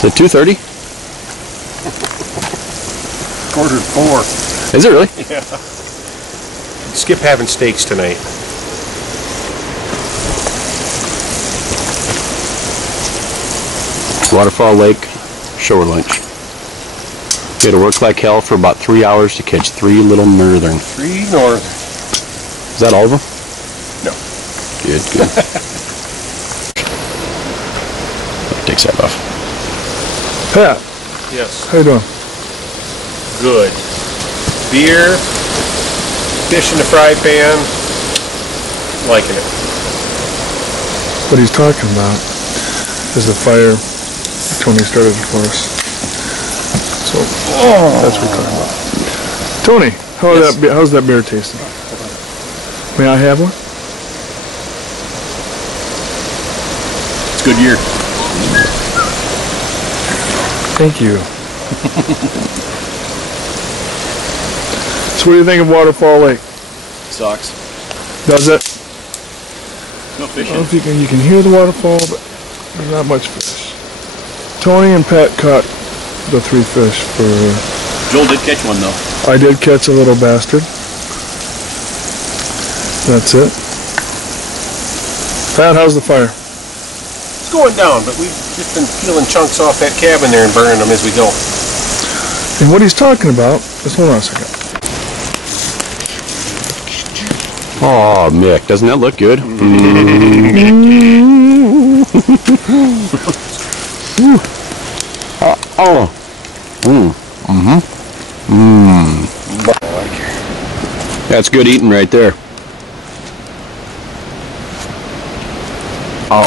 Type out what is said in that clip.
Is it 2:30? 3:45. Is it really? Yeah. Skip having steaks tonight. Waterfall Lake shore lunch. We had to work like hell for about 3 hours to catch 3 little northern. 3 northern. Is that all of them? No. Good, good. Takes that off. Pat, Yes. how you doing? Good. Beer, fish in the fry pan, liking it. What he's talking about is the fire Tony started it for us. So that's what we're talking about. Tony, how's that beer tasting? May I have one? It's good year. Thank you. So what do you think of Waterfall Lake? Sucks. Does it? No I don't fishing. know if you can hear the waterfall, but there's not much fish. Tony and Pat caught the 3 fish for... Joel did catch one though. I did catch a little bastard. That's it. Pat, how's the fire? It's going down, but we've just been peeling chunks off that cabin there and burning them as we go. And what he's talking about is, hold on a second. Oh, Mick, doesn't that look good? Oh. That's good eating right there. Oh.